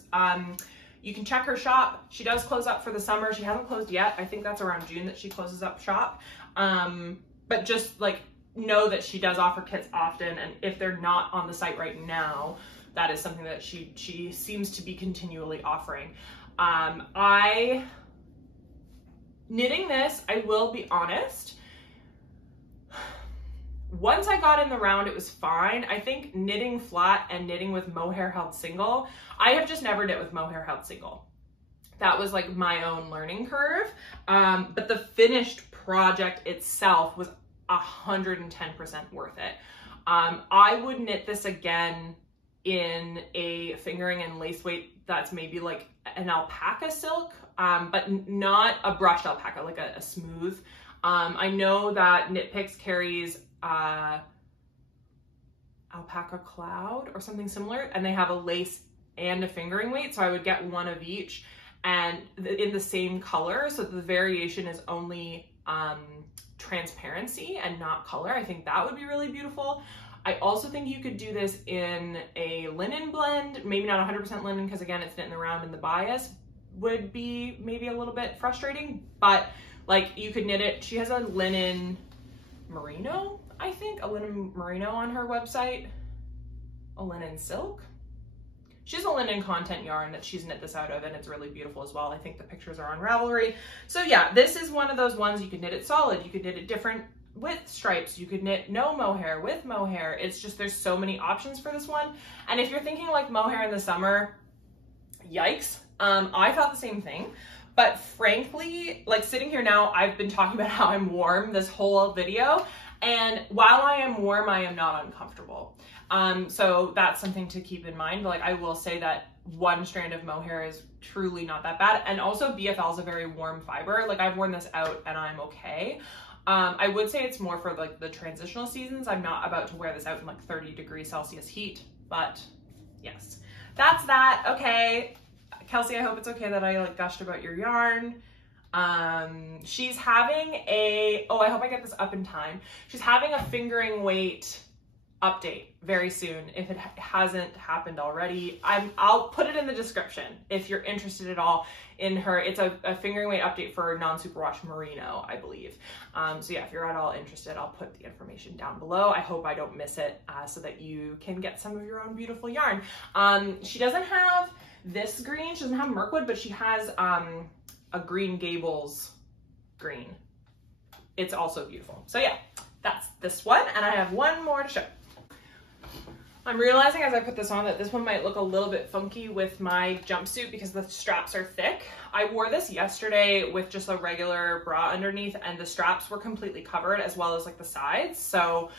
You can check her shop. She does close up for the summer. She hasn't closed yet. I think that's around June that she closes up shop. But just like know that she does offer kits often, and if they're not on the site right now, that is something that she seems to be continually offering. Knitting this, I will be honest, once I got in the round, it was fine. I think knitting flat and knitting with mohair held single, I have just never knit with mohair held single. That was like my own learning curve. But the finished project itself was 110% worth it. I would knit this again in a fingering and lace weight that's maybe like an alpaca silk, but not a brushed alpaca, like a smooth. I know that Knit Picks carries alpaca cloud or something similar, and they have a lace and a fingering weight, so I would get one of each and in the same color, so the variation is only transparency and not color. I think that would be really beautiful. I also think you could do this in a linen blend, maybe not 100% linen because again it's knit in the round and the bias would be maybe a little bit frustrating, but like you could knit it. She has a linen merino, I think, a linen merino on her website, a linen silk. She has a linen content yarn that she's knit this out of, and it's really beautiful as well. I think the pictures are on Ravelry. So yeah, this is one of those ones you could knit it solid, you could knit it different with stripes, you could knit no mohair with mohair. It's just, there's so many options for this one. And if you're thinking like mohair in the summer, yikes. I thought the same thing. But frankly, like sitting here now, I've been talking about how I'm warm this whole video. And while I am warm, I am not uncomfortable. So that's something to keep in mind. Like I will say that one strand of mohair is truly not that bad. And also BFL is a very warm fiber. Like I've worn this out and I'm okay. I would say it's more for like the transitional seasons. I'm not about to wear this out in like 30 degrees Celsius heat, but yes, that's that. Okay. Kelsey, I hope it's okay that I like gushed about your yarn. She's having a, oh, I hope I get this up in time. She's having a fingering weight update very soon if it hasn't happened already. I'll put it in the description if you're interested at all in her. It's a fingering weight update for non-superwash merino, I believe. So yeah, if you're at all interested, I'll put the information down below. I hope I don't miss it, so that you can get some of your own beautiful yarn. She doesn't have this green, she doesn't have Mirkwood, but she has a Green Gables green. It's also beautiful. So yeah, that's this one, and I have one more to show. I'm realizing as I put this on that this one might look a little bit funky with my jumpsuit because the straps are thick. I wore this yesterday with just a regular bra underneath, and the straps were completely covered as well as like the sides. So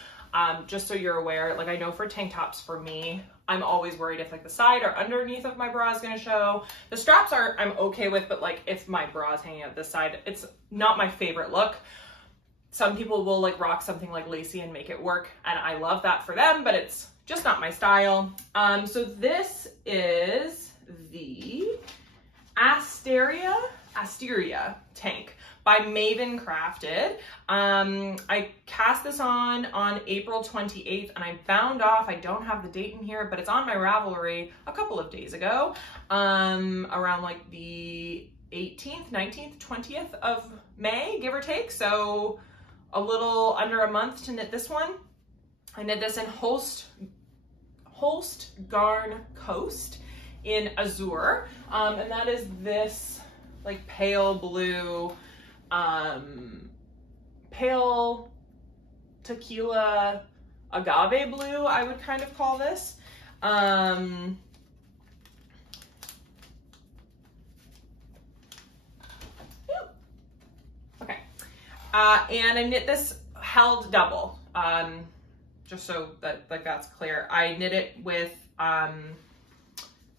just so you're aware, like I know for tank tops for me, I'm always worried if like the side or underneath of my bra is gonna show. The straps I'm okay with, but like if my bra is hanging out this side, it's not my favorite look. Some people will like rock something like lacy and make it work, and I love that for them, but it's just not my style. So this is the Asteria tank by Maven Crafted. I cast this on April 28th, and I bound off, I don't have the date in here, but it's on my Ravelry a couple of days ago, around like the 18th, 19th, 20th of May, give or take. So a little under a month to knit this one. I knit this in Holst Coast in Azure, and that is this like pale blue, pale tequila agave blue, I would kind of call this. Okay, and I knit this held double. Just so that like that's clear. I knit it with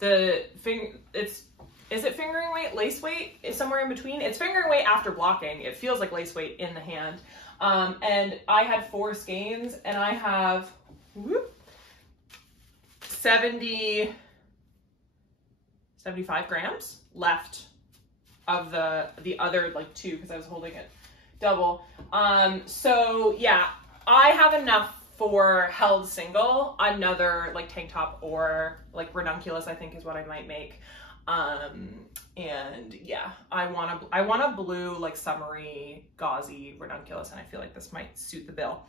is it fingering weight, lace weight? Is somewhere in between. It's fingering weight after blocking. It feels like lace weight in the hand. And I had 4 skeins, and I have 75 grams left of the other like 2 because I was holding it double. So yeah, I have enough for held single, another like tank top or like ranunculus, I think is what I might make. And yeah, I want a blue like summery gauzy ranunculus, and I feel like this might suit the bill.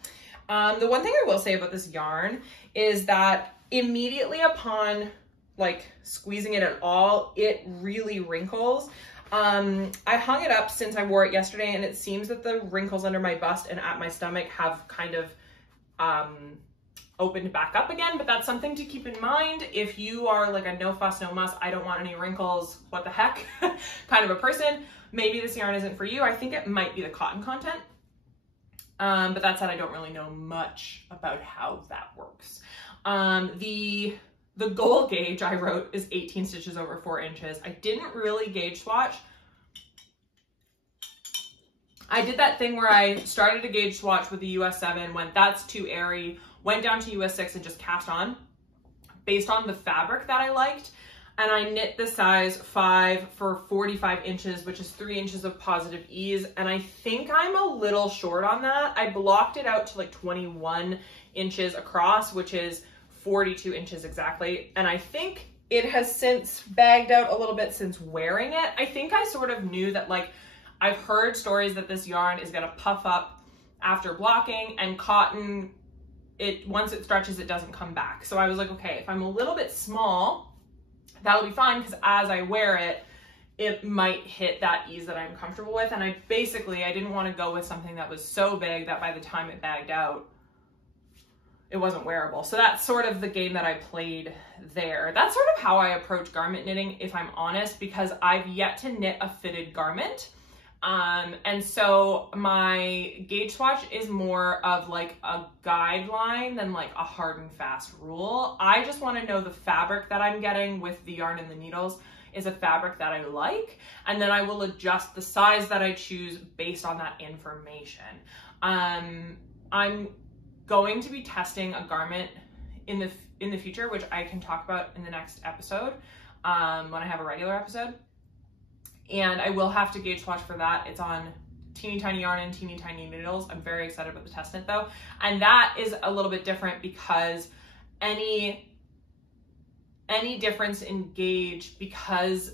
The one thing I will say about this yarn is that immediately upon like squeezing it at all, it really wrinkles. I hung it up since I wore it yesterday, and it seems that the wrinkles under my bust and at my stomach have kind of opened back up again, but that's something to keep in mind if you are like a no fuss, no muss, I don't want any wrinkles, what the heck kind of a person. Maybe this yarn isn't for you. I think it might be the cotton content, but that said, I don't really know much about how that works. The goal gauge I wrote is 18 stitches over 4 inches. I didn't really gauge swatch. I did that thing where I started a gauge swatch with the US 7, went that's too airy, went down to US 6 and just cast on based on the fabric that I liked. And I knit the size 5 for 45 inches, which is 3 inches of positive ease. And I think I'm a little short on that. I blocked it out to like 21 inches across, which is 42 inches exactly. And I think it has since bagged out a little bit since wearing it. I think I sort of knew that like, I've heard stories that this yarn is gonna puff up after blocking, and cotton, once it stretches, it doesn't come back. So I was like, okay, if I'm a little bit small, that'll be fine, because as I wear it, it might hit that ease that I'm comfortable with. And I didn't want to go with something that was so big that by the time it bagged out, it wasn't wearable. So that's sort of the game that I played there. That's sort of how I approach garment knitting, if I'm honest, because I've yet to knit a fitted garment. And so my gauge swatch is more of like a guideline than like a hard and fast rule. I just want to know the fabric that I'm getting with the yarn and the needles is a fabric that I like, and then I will adjust the size that I choose based on that information. I'm going to be testing a garment in the future, which I can talk about in the next episode, when I have a regular episode. And I will have to gauge swatch for that. It's on teeny tiny yarn and teeny tiny needles. I'm very excited about the test knit though. And that is a little bit different because any difference in gauge, because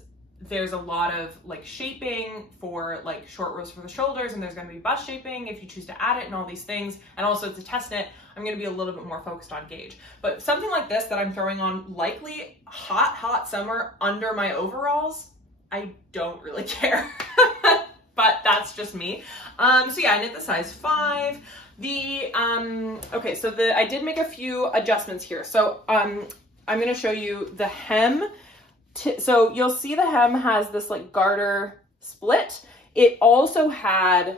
there's a lot of like shaping for like short rows for the shoulders, and there's going to be bust shaping if you choose to add it and all these things. And also it's a test knit. I'm going to be a little bit more focused on gauge, but something like this that I'm throwing on likely hot summer under my overalls, I don't really care, but that's just me. So yeah, I knit the size 5. Okay, so I did make a few adjustments here. So, I'm going to show you the hem. So you'll see the hem has this like garter split. It also had,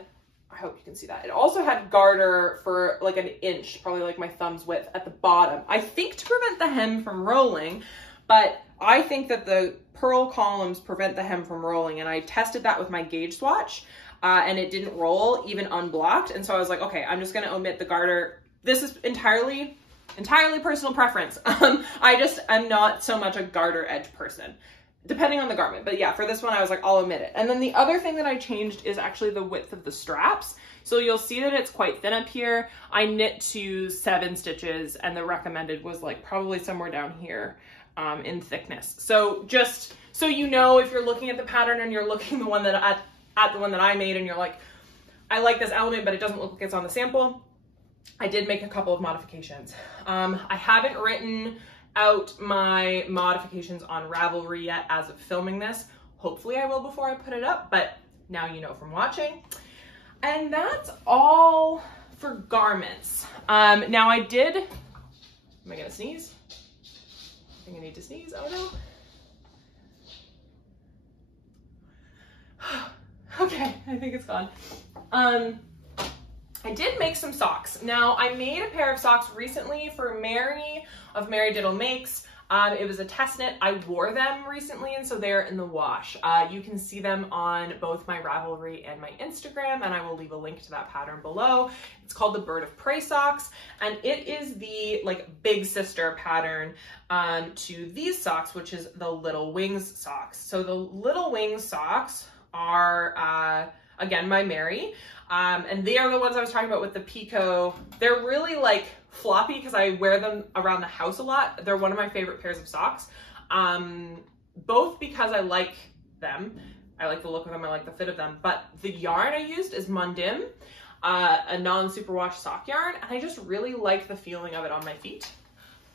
I hope you can see that. It also had garter for like an inch, probably like my thumb's width at the bottom. I think to prevent the hem from rolling, but I think that the purl columns prevent the hem from rolling. And I tested that with my gauge swatch and it didn't roll even unblocked. And so I was like, okay, I'm just going to omit the garter. This is entirely personal preference. I'm not so much a garter edge person, depending on the garment. But yeah, for this one, I was like, I'll omit it. And then the other thing that I changed is actually the width of the straps. So you'll see that it's quite thin up here. I knit to 7 stitches and the recommended was like probably somewhere down here in thickness. So just so you know, if you're looking at the pattern and you're looking the one that at the one that I made and you're like, I like this element, but it doesn't look like it's on the sample, I did make a couple of modifications. I haven't written out my modifications on Ravelry yet as of filming this. Hopefully I will before I put it up, but now you know from watching. And that's all for garments. Now I did, am I gonna sneeze? I think I need to sneeze, oh no. Okay, I think it's gone. I did make some socks. Now, I made a pair of socks recently for Mary of Mary Diddle Makes. It was a test knit. I wore them recently, and so they're in the wash. You can see them on both my Ravelry and my Instagram, and I will leave a link to that pattern below. It's called the Bird of Prey socks, and it is the like big sister pattern to these socks, which is the Little Wings socks. So the Little Wings socks are, again, by Mary. And they are the ones I was talking about with the picot. They're really like floppy because I wear them around the house a lot. They're one of my favorite pairs of socks, both because I like them. I like the look of them, I like the fit of them, but the yarn I used is Mundim, a non-superwash sock yarn, and I just really like the feeling of it on my feet.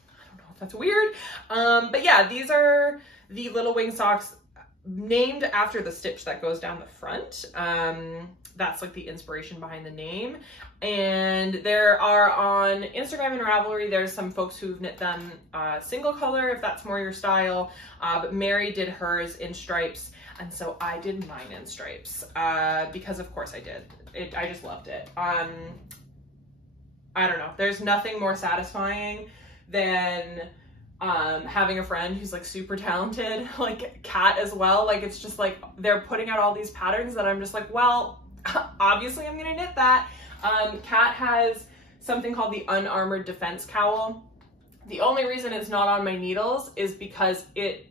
I don't know if that's weird, but yeah, these are the Little Wing socks named after the stitch that goes down the front. That's like the inspiration behind the name. And there are on Instagram and Ravelry, there's some folks who've knit them single color, if that's more your style. But Mary did hers in stripes, and so I did mine in stripes because of course I did. I just loved it. I don't know, there's nothing more satisfying than having a friend who's like super talented, like Kat as well. Like it's just like they're putting out all these patterns that I'm just like, well, obviously I'm gonna knit that. Kat has something called the Unarmored Defense Cowl. The only reason it's not on my needles is because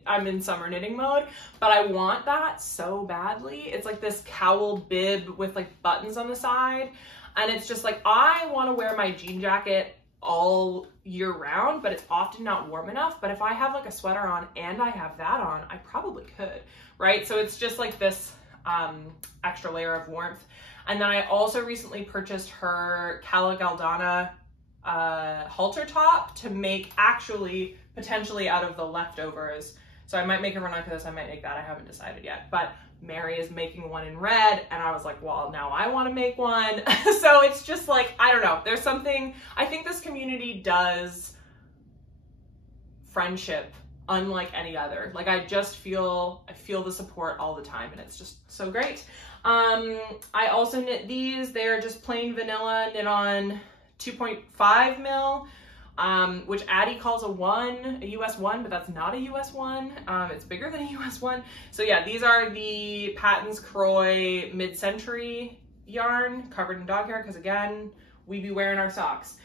I'm in summer knitting mode, but I want that so badly. It's like this cowl bib with like buttons on the side, and it's just like, I want to wear my jean jacket all year round, but it's often not warm enough. But if I have like a sweater on and I have that on, I probably could, right? So it's just like this extra layer of warmth. And then I also recently purchased her Cala Galdana halter top to make actually potentially out of the leftovers. So I might make a ranunculus, I might make that, I haven't decided yet. But Mary is making one in red, and I was like, well, now I want to make one. So it's just like, I don't know, there's something, I think this community does friendship unlike any other. Like I feel the support all the time, and it's just so great. I also knit these. They're just plain vanilla, knit on 2.5 mil, which Addie calls a US 1, but that's not a US 1. It's bigger than a US 1. So yeah, these are the Patton's Croy mid-century yarn covered in dog hair, because again, we be wearing our socks.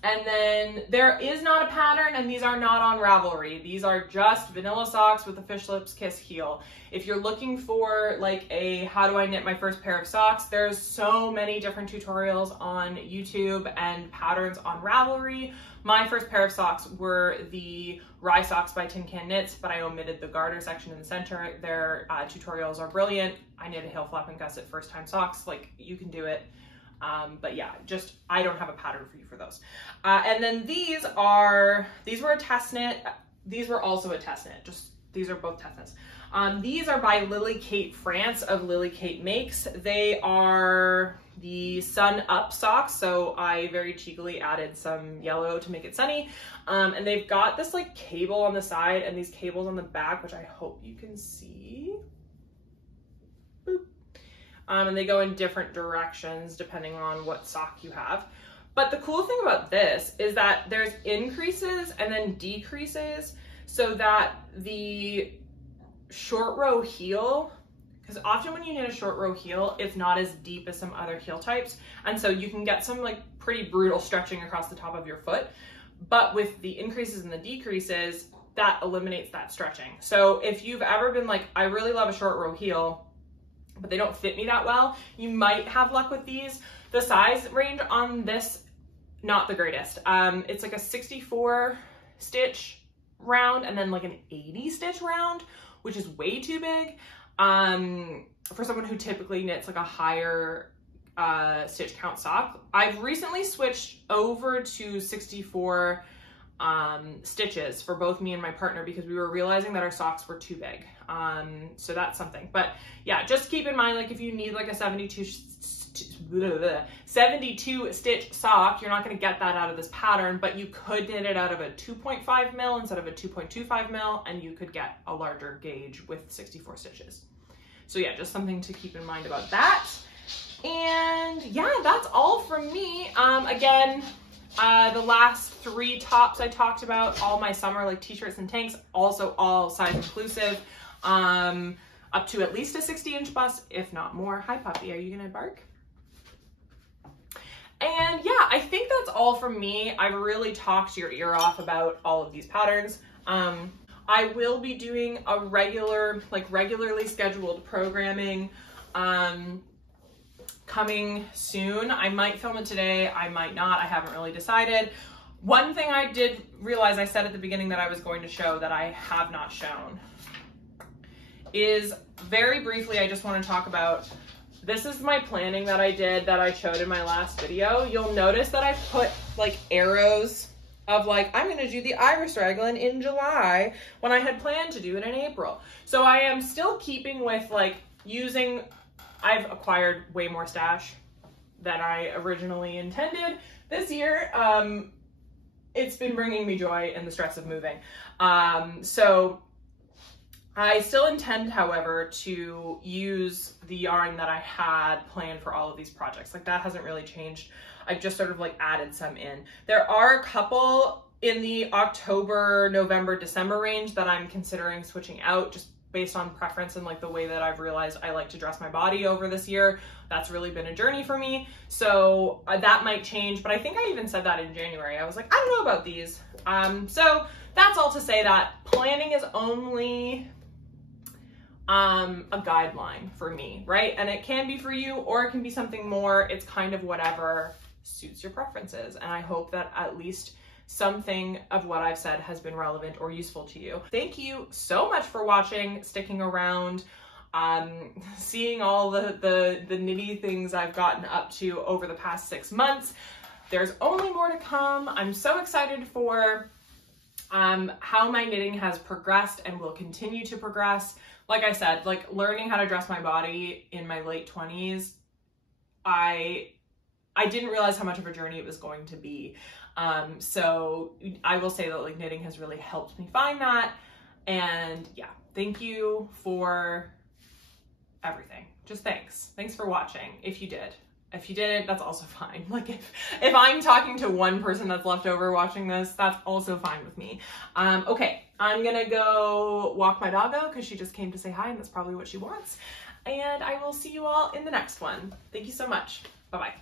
And then there is not a pattern, and these are not on Ravelry. These are just vanilla socks with a fish lips kiss heel. If you're looking for like a how do I knit my first pair of socks, there's so many different tutorials on YouTube and patterns on Ravelry. My first pair of socks were the Rye Socks by Tin Can Knits, but I omitted the garter section in the center. Their tutorials are brilliant. I knit a heel flap and gusset first time socks, like you can do it. But yeah, just, I don't have a pattern for you for those. And then these were a test knit. These were also a test knit, these are both test knits. These are by Lily Kate France of Lily Kate Makes. They are the Sun Up socks. So I very cheekily added some yellow to make it sunny. And they've got this like cable on the side and these cables on the back, which I hope you can see. Boop. And they go in different directions depending on what sock you have. But the cool thing about this is that there's increases and then decreases so that the short row heel, because often when you knit a short row heel, it's not as deep as some other heel types. And so you can get some like pretty brutal stretching across the top of your foot. But with the increases and the decreases, that eliminates that stretching. So if you've ever been like, I really love a short row heel, but they don't fit me that well, you might have luck with these. The size range on this, not the greatest. It's like a 64 stitch round and then like an 80 stitch round, which is way too big for someone who typically knits like a higher stitch count sock. I've recently switched over to 64 stitches for both me and my partner because we were realizing that our socks were too big. So that's something. But yeah, just keep in mind, like if you need like a 72 stitch sock, you're not going to get that out of this pattern, but you could knit it out of a 2.5 mil instead of a 2.25 mil, and you could get a larger gauge with 64 stitches. So yeah, just something to keep in mind about that. And yeah, that's all from me. Again, the last 3 tops I talked about, all my summer like t-shirts and tanks, also all size inclusive, up to at least a 60-inch bust, if not more. Hi puppy, are you gonna bark? And yeah, I think that's all from me. I've really talked your ear off about all of these patterns. I will be doing a regularly scheduled programming coming soon. I might film it today, I might not, I haven't really decided. One thing I did realize I said at the beginning that I was going to show that I have not shown is, very briefly, I just want to talk about, this is my planning that I did that I showed in my last video. You'll notice that I put like arrows of like, I'm going to do the iris raglan in July when I had planned to do it in April. So I am still keeping with like using, I've acquired way more stash than I originally intended this year. It's been bringing me joy in the stress of moving. So I still intend, however, to use the yarn that I had planned for all of these projects. Like that hasn't really changed. I've just sort of like added some in. There are a couple in the October, November, December range that I'm considering switching out just based on preference and like the way that I've realized I like to dress my body over this year. That's really been a journey for me. So that might change, but I think I even said that in January. I was like, I don't know about these. So that's all to say that planning is only a guideline for me, right? And it can be for you or it can be something more. It's kind of whatever suits your preferences. And I hope that at least something of what I've said has been relevant or useful to you. Thank you so much for watching, sticking around, seeing all the nitty things I've gotten up to over the past 6 months. There's only more to come. I'm so excited for how my knitting has progressed and will continue to progress. Like I said, like learning how to dress my body in my late 20s, I didn't realize how much of a journey it was going to be. So I will say that like knitting has really helped me find that. And yeah, thank you for everything. Just thanks. Thanks for watching. If you did. If you didn't, that's also fine. Like if I'm talking to one person that's left over watching this, that's also fine with me. Okay, I'm gonna go walk my doggo because she just came to say hi and that's probably what she wants. And I will see you all in the next one. Thank you so much. Bye-bye.